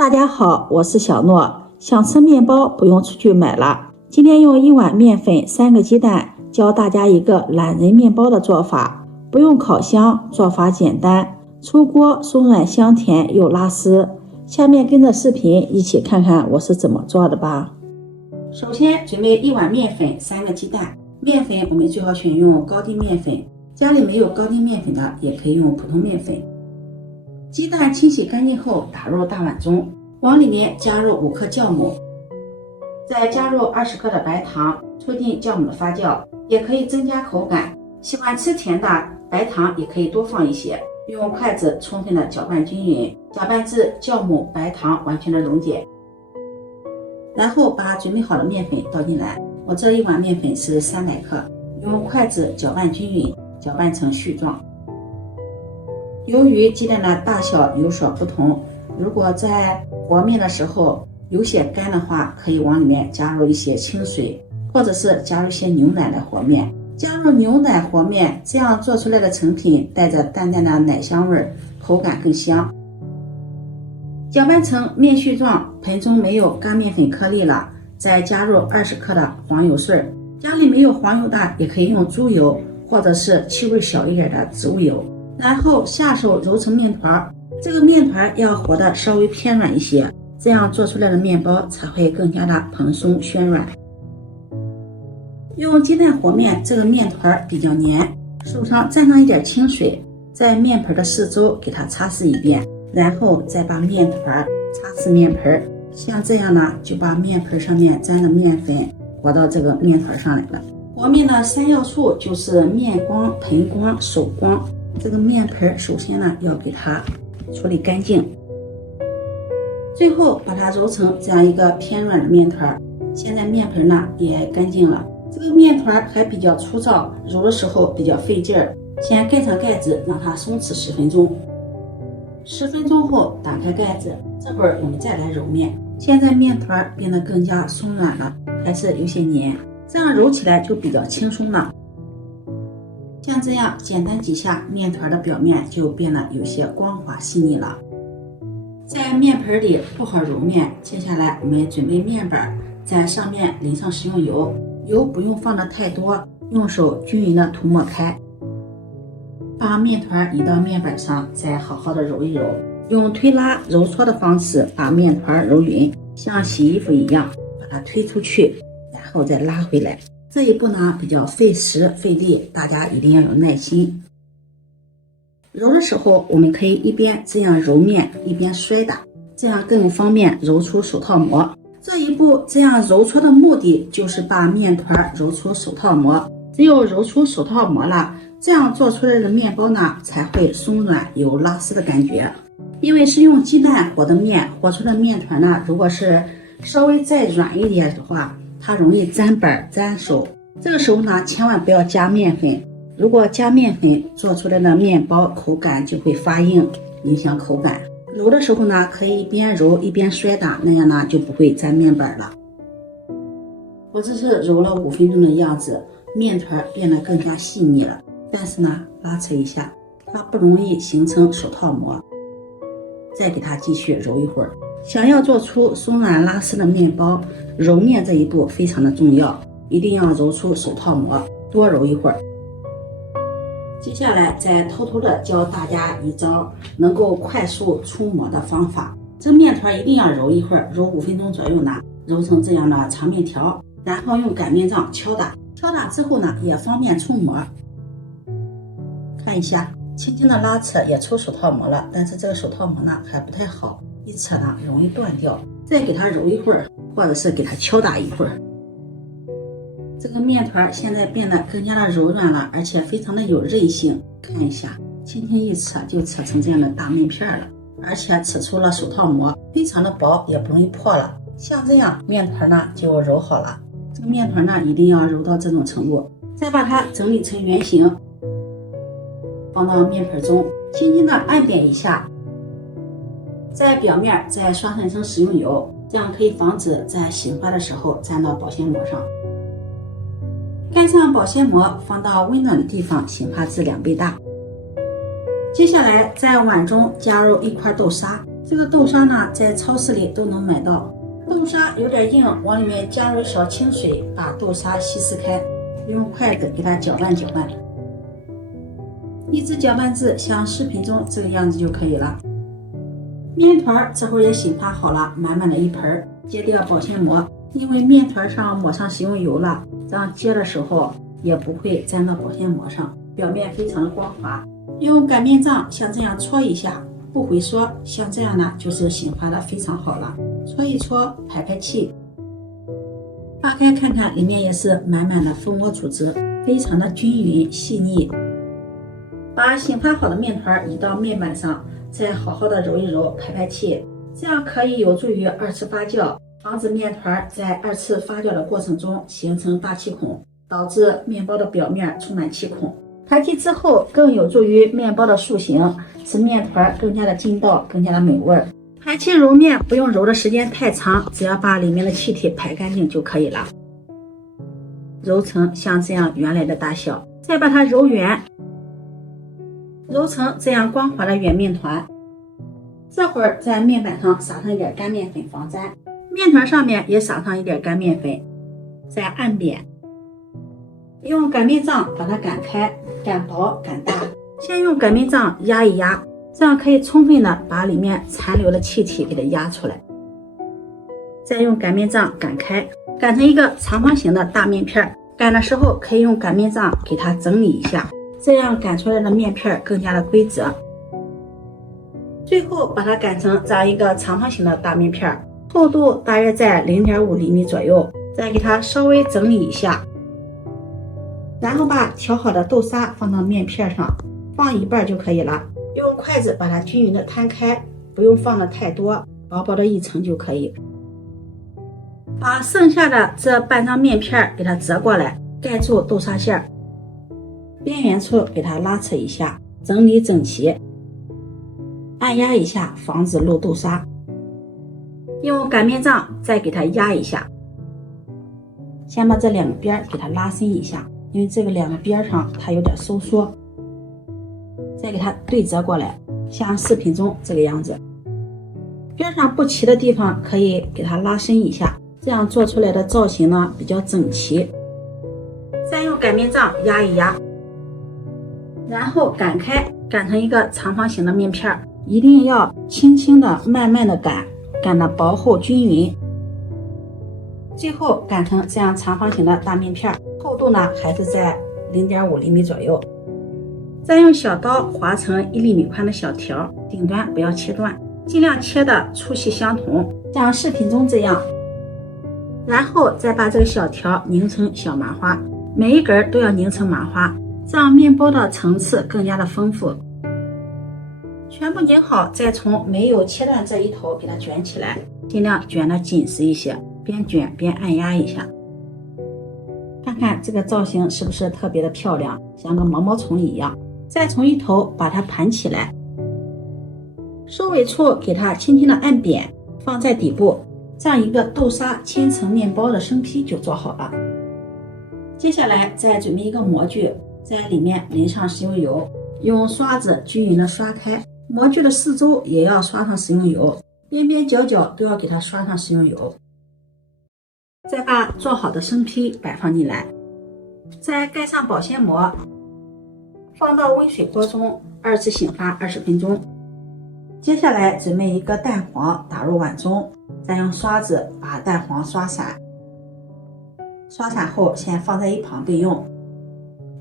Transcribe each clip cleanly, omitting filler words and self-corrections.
大家好，我是小诺。想吃面包不用出去买了，今天用1碗面粉、3个鸡蛋，教大家一个懒人面包的做法。不用烤箱，做法简单，出锅松软香甜又拉丝。下面跟着视频一起看看我是怎么做的吧。首先准备1碗面粉、3个鸡蛋。面粉我们最好选用高筋面粉，家里没有高筋面粉的也可以用普通面粉。鸡蛋清洗干净后打入大碗中，往里面加入5克酵母，再加入20克的白糖，促进酵母的发酵，也可以增加口感。喜欢吃甜的，白糖也可以多放一些。用筷子充分的搅拌均匀，搅拌至酵母、白糖完全的溶解。然后把准备好的面粉倒进来，我这1碗面粉是300克，用筷子搅拌均匀，搅拌成絮状。由于鸡蛋的大小有所不同，如果在和面的时候有些干的话，可以往里面加入一些清水，或者是加入一些牛奶来和面。加入牛奶和面，这样做出来的成品带着淡淡的奶香味，口感更香。搅拌成面絮状，盆中没有干面粉颗粒了，再加入20克的黄油碎。家里没有黄油的，也可以用猪油，或者是气味小一点的植物油。然后下手揉成面团，这个面团要和的稍微偏软一些，这样做出来的面包才会更加的蓬松暄软。用鸡蛋和面，这个面团比较黏，手上蘸上一点清水，在面盆的四周给它擦拭一遍，然后再把面团擦拭面盆，像这样呢，就把面盆上面沾的面粉和到这个面团上来了。和面的3要素就是面光、盆光、手光。这个面盆首先呢要给它处理干净，最后把它揉成这样一个偏软的面团。现在面盆呢也干净了，这个面团还比较粗糙，揉的时候比较费劲儿。先盖上盖子，让它松弛10分钟。10分钟后打开盖子，这会儿我们再来揉面。现在面团变得更加松软了，还是有些黏，这样揉起来就比较轻松了。像这样简单几下，面团的表面就变得有些光滑细腻了。在面盆里不好揉面，接下来我们准备面板，在上面淋上食用油，油不用放的太多，用手均匀的涂抹开，把面团移到面板上，再好好的揉一揉，用推拉揉搓的方式把面团揉匀，像洗衣服一样把它推出去，然后再拉回来。这一步呢比较费时费力，大家一定要有耐心。揉的时候我们可以一边这样揉面，一边摔打，这样更方便揉出手套膜。这一步这样揉搓的目的就是把面团揉出手套膜，只有揉出手套膜了，这样做出来的面包呢才会松软有拉丝的感觉。因为是用鸡蛋和的面，和出的面团呢，如果是稍微再软一点的话，它容易粘板粘手，这个时候呢千万不要加面粉，如果加面粉做出来的面包口感就会发硬，影响口感。揉的时候呢可以一边揉一边摔打，那样呢就不会粘面板了。我这是揉了5分钟的样子，面团变得更加细腻了，但是呢拉扯一下它不容易形成手套膜，再给它继续揉一会儿。想要做出松软拉丝的面包，揉面这一步非常的重要，一定要揉出手套膜，多揉一会儿。接下来再偷偷的教大家一招能够快速出膜的方法。这面团一定要揉一会儿，揉5分钟左右呢，揉成这样的长面条，然后用擀面杖敲打，敲打之后呢也方便出膜。看一下，轻轻的拉扯也出手套膜了，但是这个手套膜呢还不太好，一扯呢容易断掉，再给它揉一会儿，或者是给它敲打一会儿。这个面团现在变得更加的柔软了，而且非常的有韧性。看一下，轻轻一扯就扯成这样的大面片了，而且扯出了手套膜，非常的薄，也不容易破了。像这样面团呢就揉好了。这个面团呢一定要揉到这种程度，再把它整理成圆形，放到面盆中，轻轻的按扁一下，在表面再刷上一层食用油，这样可以防止在醒发的时候沾到保鲜膜上。盖上保鲜膜，放到温暖的地方醒发至2倍大。接下来在碗中加入1块豆沙，这个豆沙呢，在超市里都能买到。豆沙有点硬，往里面加入小清水，把豆沙稀释开，用筷子给它搅拌搅拌，一直搅拌至像视频中这个样子就可以了。面团这会儿也醒发好了，满满的一盆。揭掉保鲜膜，因为面团上抹上食用油了，这样揭的时候也不会粘到保鲜膜上，表面非常的光滑。用擀面杖像这样搓一下，不回缩，像这样呢就是醒发的非常好了。搓一搓，排排气，扒开看看，里面也是满满的蜂窝组织，非常的均匀细腻。把醒发好的面团移到面板上，再好好的揉一揉，排排气，这样可以有助于二次发酵，防止面团在二次发酵的过程中形成大气孔，导致面包的表面充满气孔。排气之后更有助于面包的塑形，使面团更加的筋道，更加的美味。排气揉面不用揉的时间太长，只要把里面的气体排干净就可以了。揉成像这样原来的大小，再把它揉圆，揉成这样光滑的圆面团。这会儿在面板上撒上一点干面粉防粘，面团上面也撒上一点干面粉，再按扁，用擀面杖把它擀开，擀薄擀大。先用擀面杖压一压，这样可以充分的把里面残留的气体给它压出来。再用擀面杖擀开，擀成一个长方形的大面片。擀的时候可以用擀面杖给它整理一下，这样擀出来的面片更加的规则。最后把它擀成这样一个长方形的大面片，厚度大约在 0.5 厘米左右，再给它稍微整理一下，然后把调好的豆沙放到面片上，放一半就可以了。用筷子把它均匀的摊开，不用放的太多，薄薄的一层就可以。把剩下的这半张面片给它折过来，盖住豆沙馅，边缘处给它拉扯一下，整理整齐，按压一下，防止漏豆沙。用擀面杖再给它压一下，先把这两个边给它拉伸一下，因为这个两个边上它有点收缩，再给它对折过来，像视频中这个样子。边上不齐的地方可以给它拉伸一下，这样做出来的造型呢比较整齐。再用擀面杖压一压，然后擀开，擀成一个长方形的面片，一定要轻轻的慢慢的擀，擀的薄厚均匀，最后擀成这样长方形的大面片，厚度呢还是在 0.5 厘米左右。再用小刀划成1厘米宽的小条，顶端不要切断，尽量切的粗细相同，像视频中这样。然后再把这个小条拧成小麻花，每一根都要拧成麻花，这样面包的层次更加的丰富。全部拧好，再从没有切断这一头给它卷起来，尽量卷得紧实一些，边卷边按压一下。看看这个造型是不是特别的漂亮，像个毛毛虫一样。再从一头把它盘起来，收尾处给它轻轻的按扁，放在底部，这样一个豆沙千层面包的生坯就做好了。接下来再准备一个模具，在里面淋上食用油，用刷子均匀的刷开，模具的四周也要刷上食用油，边边角角都要给它刷上食用油。再把做好的生坯摆放进来，再盖上保鲜膜，放到温水锅中二次醒发20分钟。接下来准备一个蛋黄打入碗中，再用刷子把蛋黄刷散，刷散后先放在一旁备用。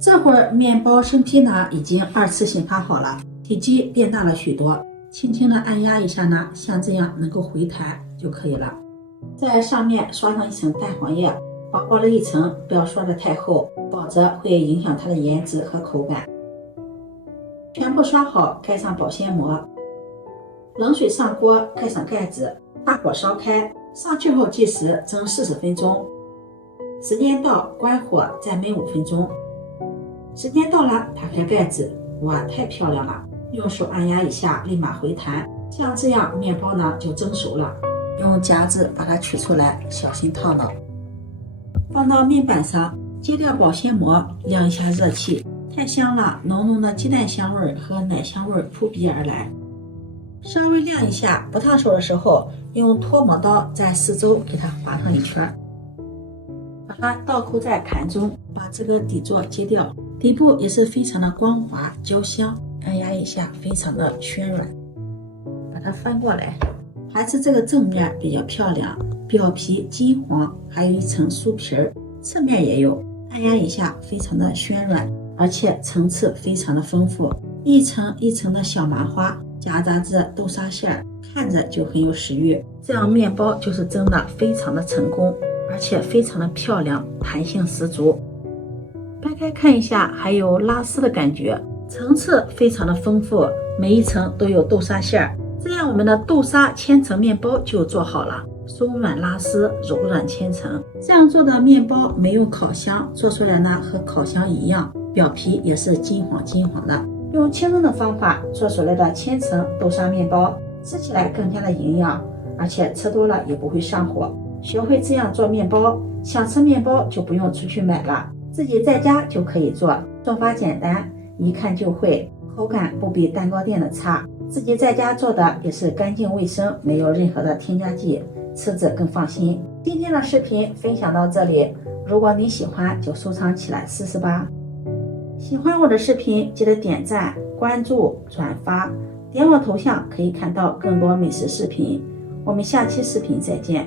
这会儿面包生坯呢已经二次醒发好了，体积变大了许多，轻轻的按压一下呢，像这样能够回弹就可以了。在上面刷上一层蛋黄液，薄薄的一层，不要刷得太厚，否则会影响它的颜值和口感。全部刷好，盖上保鲜膜，冷水上锅，盖上盖子，大火烧开，上去后计时蒸40分钟，时间到关火再焖5分钟。时间到了，打开盖子，哇，太漂亮了！用手按压一下，立马回弹，像这样面包呢就蒸熟了。用夹子把它取出来，小心烫到。放到面板上，揭掉保鲜膜，晾一下热气。太香了，浓浓的鸡蛋香味和奶香味扑鼻而来。稍微晾一下，不烫手的时候，用脱模刀在四周给它划上一圈，把它倒扣在盘中，把这个底座揭掉，底部也是非常的光滑焦香，按压一下非常的暄软。把它翻过来，盘子这个正面比较漂亮，表皮金黄，还有一层酥皮儿，侧面也有，按压一下非常的暄软，而且层次非常的丰富，一层一层的小麻花夹杂着豆沙馅儿，看着就很有食欲。这样面包就是蒸的非常的成功，而且非常的漂亮，弹性十足。掰开看一下，还有拉丝的感觉，层次非常的丰富，每一层都有豆沙馅儿。这样我们的豆沙千层面包就做好了，松软拉丝，柔软千层。这样做的面包没有烤箱，做出来呢和烤箱一样，表皮也是金黄金黄的。用清蒸的方法做出来的千层豆沙面包，吃起来更加的营养，而且吃多了也不会上火。学会这样做面包，想吃面包就不用出去买了，自己在家就可以做。做法简单，一看就会，口感不比蛋糕店的差。自己在家做的也是干净卫生，没有任何的添加剂，吃着更放心。今天的视频分享到这里，如果你喜欢就收藏起来试试吧。喜欢我的视频记得点赞、关注、转发，点我头像可以看到更多美食视频。我们下期视频再见。